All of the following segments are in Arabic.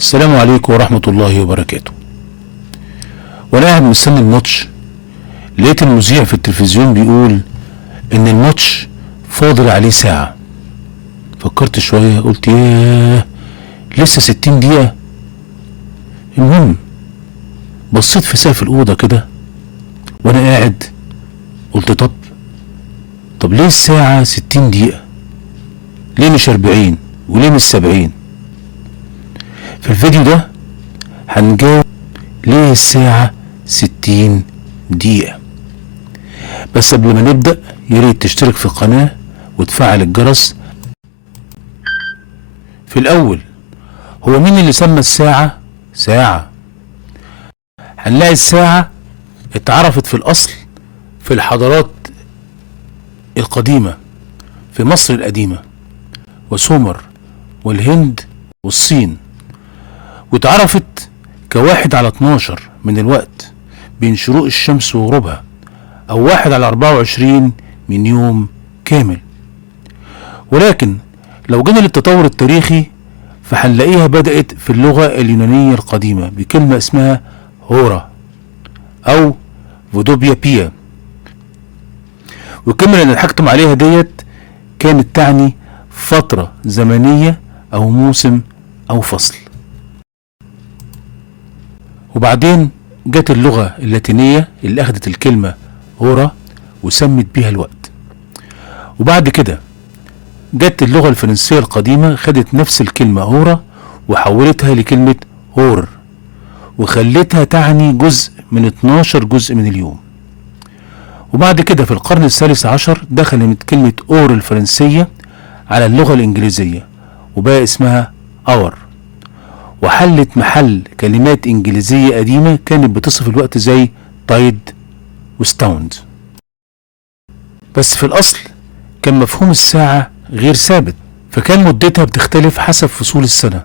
السلام عليكم ورحمة الله وبركاته. وانا قاعد مستني الماتش، لقيت المذيع في التلفزيون بيقول ان الماتش فاضل عليه ساعة. فكرت شوية قلت ياه، لسه 60 دقيقة. المهم بصيت في سقف الأوضة كده وانا قاعد، قلت طب ليه الساعة 60 دقيقة؟ ليه مش 40 وليه مش 70؟ في الفيديو ده هنجاوب ليه الساعة 60 دقيقة. بس قبل ما نبدأ ياريت تشترك في القناة وتفعل الجرس. في الأول، هو مين اللي سمى الساعة ساعة؟ هنلاقي الساعة اتعرفت في الأصل في الحضارات القديمة، في مصر القديمة وسومر والهند والصين، واتعرفت كواحد على 12 من الوقت بين شروق الشمس وغروبها، او 1/24 من يوم كامل. ولكن لو جينا للتطور التاريخي فهنلاقيها بدأت في اللغة اليونانية القديمة بكلمة اسمها هورا او فودوبيا بيا، والكلمة اللي نحكتم عليها ديت كانت تعني فترة زمنية او موسم او فصل. وبعدين جت اللغة اللاتينية اللي اخدت الكلمة هورا وسمت بيها الوقت. وبعد كده جت اللغة الفرنسية القديمة خدت نفس الكلمة هورا وحولتها لكلمة هور، وخلتها تعني جزء من 12 جزء من اليوم. وبعد كده في القرن الثالث عشر دخلت كلمة اور الفرنسية على اللغة الانجليزية وبقى اسمها اور، وحلت محل كلمات انجليزية قديمة كانت بتصف الوقت زي تايد وستاوند. بس في الاصل كان مفهوم الساعة غير ثابت، فكان مدتها بتختلف حسب فصول السنة.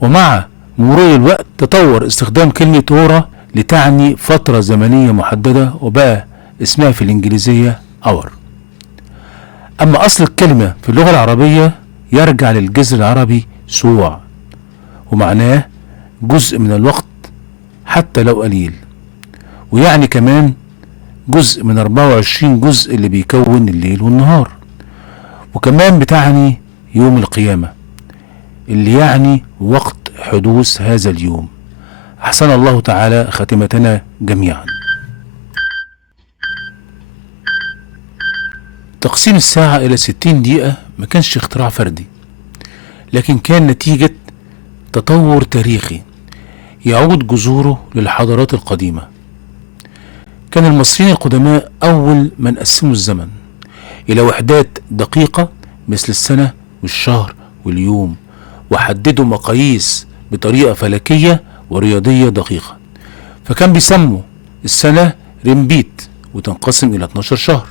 ومع مرور الوقت تطور استخدام كلمة هورا لتعني فترة زمنية محددة وبقى اسمها في الانجليزية اور. اما اصل الكلمة في اللغة العربية يرجع للجذر العربي سوع، ومعناه جزء من الوقت حتى لو قليل، ويعني كمان جزء من 24 جزء اللي بيكون الليل والنهار. وكمان بتعني يوم القيامة اللي يعني وقت حدوث هذا اليوم. أحسن الله تعالى خاتمتنا جميعا. تقسيم الساعة إلى 60 دقيقة ما كانش اختراع فردي، لكن كان نتيجة تطور تاريخي يعود جذوره للحضارات القديمة. كان المصريين القدماء أول من قسموا الزمن إلى وحدات دقيقة مثل السنة والشهر واليوم، وحددوا مقاييس بطريقة فلكية ورياضية دقيقة. فكان بيسموا السنة رمبيت وتنقسم إلى 12 شهر،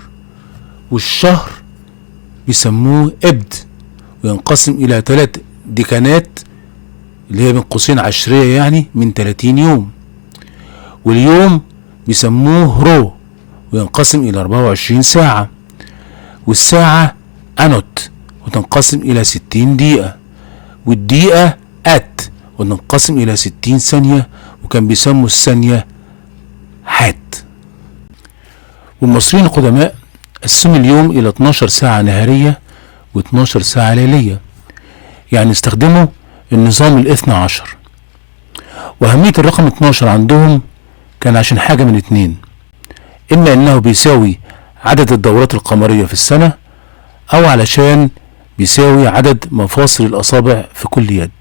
والشهر بيسموه إبد وينقسم إلى 3 ديكانات اللي هي من قوسين عشرية يعني من 30 يوم، واليوم بيسموه رو وينقسم إلى 24 ساعة، والساعة أنوت وتنقسم إلى 60 دقيقة، والدقيقة أت وتنقسم إلى 60 ثانية، وكان بيسموا الثانية حات. والمصريين القدماء قسموا اليوم إلى 12 ساعة نهارية و12 ساعة ليلية، يعني استخدموا النظام الاثنى عشر. وأهمية الرقم 12 عندهم كان عشان حاجة من اتنين: إما إنه بيساوي عدد الدورات القمرية في السنة، أو علشان بيساوي عدد مفاصل الأصابع في كل يد،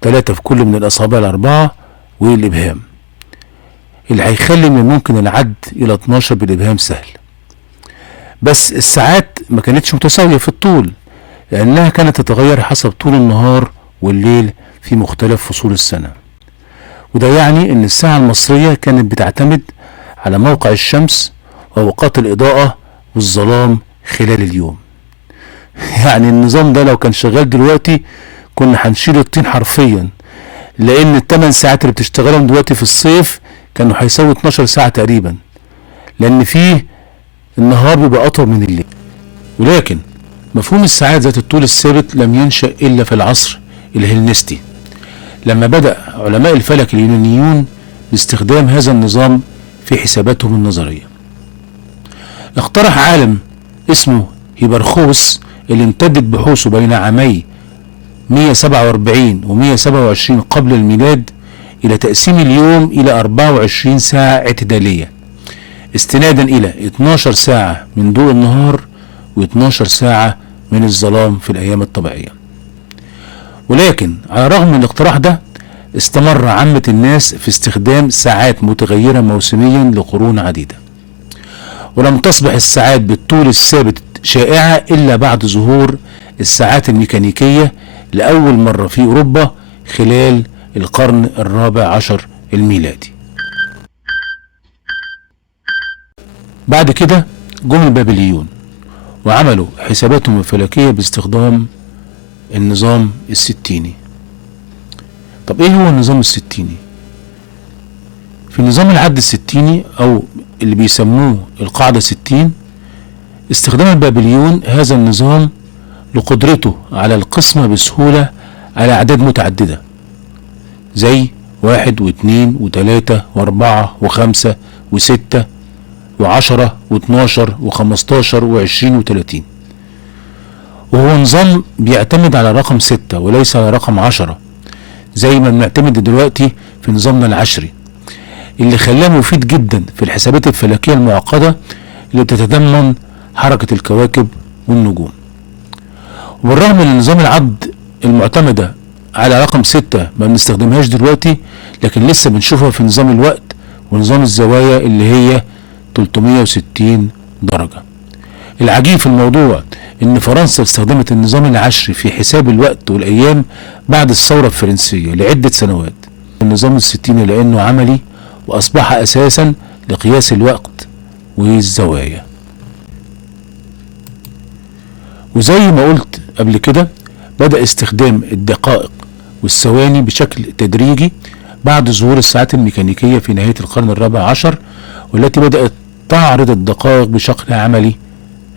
3 في كل من الأصابع ال4 والإبهام، اللي هيخلي من ممكن العد إلى 12 بالإبهام سهل. بس الساعات ما كانتش متساوية في الطول، لأنها كانت تتغير حسب طول النهار والليل في مختلف فصول السنة. وده يعني ان الساعة المصرية كانت بتعتمد على موقع الشمس واوقات الاضاءة والظلام خلال اليوم. يعني النظام ده لو كان شغال دلوقتي كنا هنشيل الطين حرفيا، لان ال8 ساعات اللي بتشتغلهم دلوقتي في الصيف كانوا هيساوي 12 ساعة تقريبا، لان فيه النهار بيبقى اطول من الليل. ولكن مفهوم الساعات ذات الطول الثابت لم ينشأ الا في العصر الهلينستي، لما بدأ علماء الفلك اليونانيون باستخدام هذا النظام في حساباتهم النظرية. اقترح عالم اسمه هيبرخوس اللي امتدت بحوثه بين عامي 147 و 127 قبل الميلاد إلى تقسيم اليوم إلى 24 ساعة اعتدالية، استنادا إلى 12 ساعة من ضوء النهار و12 ساعة من الظلام في الأيام الطبيعية. ولكن على الرغم من الاقتراح ده استمر عامة الناس في استخدام ساعات متغيرة موسميا لقرون عديدة، ولم تصبح الساعات بالطول الثابت شائعة إلا بعد ظهور الساعات الميكانيكية لأول مرة في أوروبا خلال القرن الرابع عشر الميلادي. بعد كده جم البابليون وعملوا حساباتهم الفلكية باستخدام النظام الستيني. طب ايه هو النظام الستيني؟ في نظام العد الستيني او اللي بيسموه القاعدة 60 استخدام البابليون هذا النظام لقدرته على القسمة بسهولة على أعداد متعددة زي 1 و2 و3 و4 و5 و6 و10 و12 و15 و20 و30، وهو نظام بيعتمد على رقم 6 وليس على رقم 10 زي ما بنعتمد دلوقتي في نظامنا العشري، اللي خلاه مفيد جدا في الحسابات الفلكية المعقدة اللي بتتضمن حركة الكواكب والنجوم. وبالرغم من نظام العد المعتمدة على رقم 6 ما بنستخدمهاش دلوقتي، لكن لسه بنشوفها في نظام الوقت ونظام الزوايا اللي هي 360 درجة. العجيب في الموضوع ان فرنسا استخدمت النظام العشري في حساب الوقت والايام بعد الثورة الفرنسية لعدة سنوات، النظام الستيني لانه عملي واصبح اساسا لقياس الوقت والزوايا. وزي ما قلت قبل كده بدأ استخدام الدقائق والثواني بشكل تدريجي بعد ظهور الساعات الميكانيكية في نهاية القرن الرابع عشر، والتي بدأت تعرض الدقائق بشكل عملي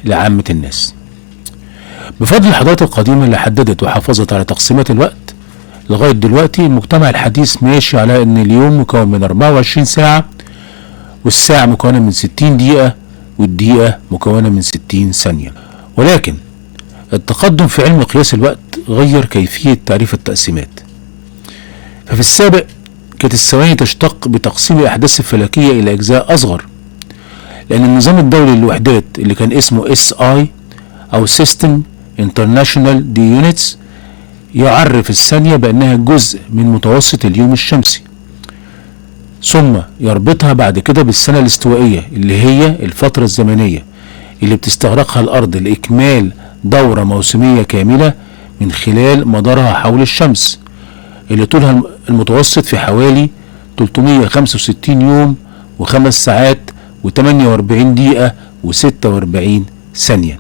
لعامة الناس. بفضل الحضارات القديمة اللي حددت وحافظت على تقسيمات الوقت لغاية دلوقتي المجتمع الحديث ماشي على ان اليوم مكون من 24 ساعة، والساعة مكونة من 60 دقيقة، والدقيقة مكونة من 60 ثانية. ولكن التقدم في علم قياس الوقت غير كيفية تعريف التقسيمات. ففي السابق كانت الثواني تشتق بتقسيم الأحداث الفلكية إلى أجزاء أصغر، لأن النظام الدولي للوحدات اللي كان اسمه SI أو System International Units يعرف الثانية بأنها جزء من متوسط اليوم الشمسي، ثم يربطها بعد كده بالسنة الاستوائية اللي هي الفترة الزمنية اللي بتستغرقها الأرض لإكمال دورة موسمية كاملة من خلال مدارها حول الشمس اللي طولها المتوسط في حوالي 365 يوم و5 ساعات و48 دقيقة و46 ثانية،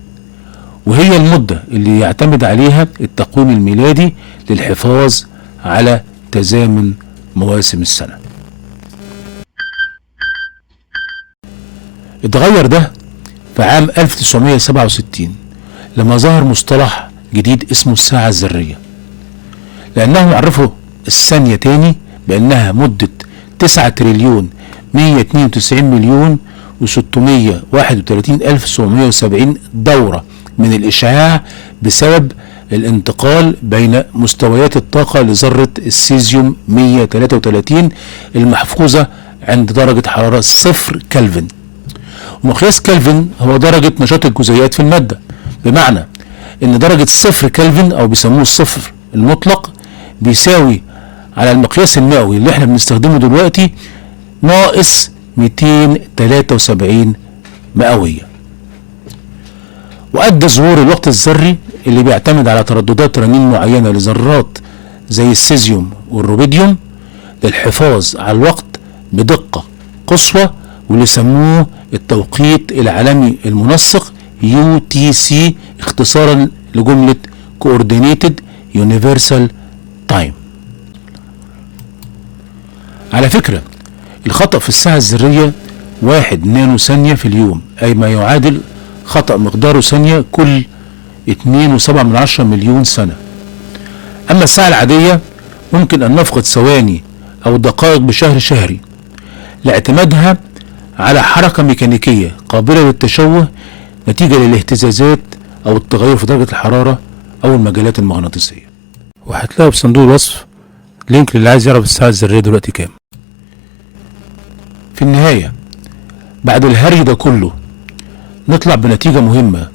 وهي المدة اللي يعتمد عليها التقويم الميلادي للحفاظ على تزامن مواسم السنة. اتغير ده في عام 1967 لما ظهر مصطلح جديد اسمه الساعة الذرية، لأنهم عرفوا الثانية تاني بأنها مدة 9 تريليون 192 مليون و631 ألف 770 دورة من الإشعاع بسبب الانتقال بين مستويات الطاقة لذرة السيزيوم 133 المحفوظة عند درجة حرارة 0 كلفن. ومقياس كلفن هو درجة نشاط الجزيئات في المادة، بمعنى ان درجة 0 كلفن او بيسموه الصفر المطلق بيساوي على المقياس المئوي اللي احنا بنستخدمه دلوقتي ناقص 273 مئوية. وأدى ظهور الوقت الذري اللي بيعتمد على ترددات رنين معينة لذرات زي السيزيوم والروبيديوم للحفاظ على الوقت بدقة قصوى، واللي سموه التوقيت العالمي المنسق UTC اختصارا لجملة Coordinated Universal Time. على فكرة الخطأ في الساعة الذرية 1 نانو ثانية في اليوم، أي ما يعادل خطأ مقداره ثانية كل 2.7 مليون سنة. أما الساعة العادية ممكن أن نفقد ثواني أو دقائق بشهر شهري لاعتمادها على حركة ميكانيكية قابلة للتشوه نتيجة للاهتزازات أو التغير في درجة الحرارة أو المجالات المغناطيسية. وهتلاقوا في صندوق الوصف لينك للي عايز يعرف الساعة الذرية دلوقتي كام. في النهاية بعد الهري ده كله نطلع بنتيجة مهمة،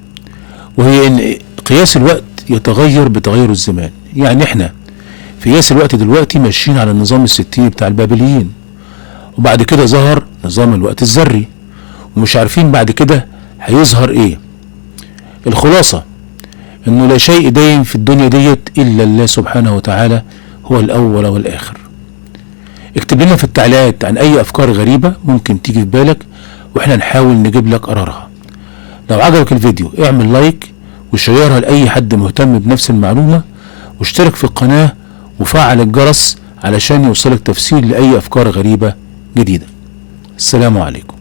وهي ان قياس الوقت يتغير بتغير الزمان. يعني احنا في قياس الوقت دلوقتي ماشيين على النظام الستيني بتاع البابليين، وبعد كده ظهر نظام الوقت الذري، ومش عارفين بعد كده هيظهر ايه. الخلاصة انه لا شيء دايم في الدنيا ديت الا الله سبحانه وتعالى هو الاول والاخر. اكتب لنا في التعليقات عن اي افكار غريبة ممكن تيجي في بالك واحنا نحاول نجيب لك قرارها. لو عجبك الفيديو اعمل لايك وشيرها لأي حد مهتم بنفس المعلومة، واشترك في القناة وفعل الجرس علشان يوصلك تفسير لأي أفكار غريبة جديدة. السلام عليكم.